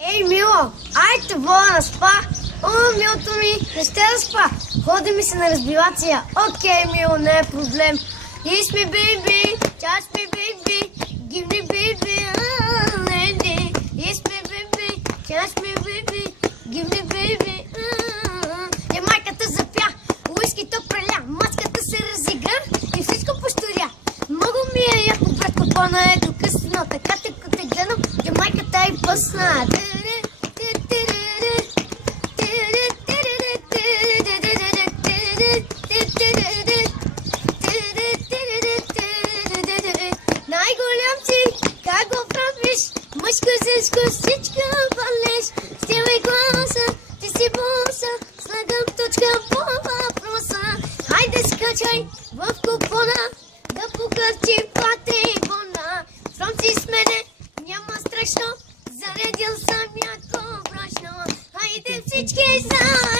Ей, Мило, айде вода на спа. О, милото ми, не ще да спа. Ходи ми се на разбивация. Окей, Мило, не е проблем. Kiss me, baby, touch me, baby, give me, baby, lady. Kiss me, baby, touch me, baby, give me, baby. Майката запя, уискито преля, маската се разигра и всичко пощуря. Много ми е яко, братко, пона е докъсно, така те гледам, майката е пъсна. Най-голям си, как го правиш? Мъжко, зешко, всичко валиш. Стивай гласа, ти си боса, слагам точка по въпроса. Хайде скачай в купона, да покърчим патефона. Щом си с мене, няма страшно, заредил съм яко брашно. Хайде всички заедно.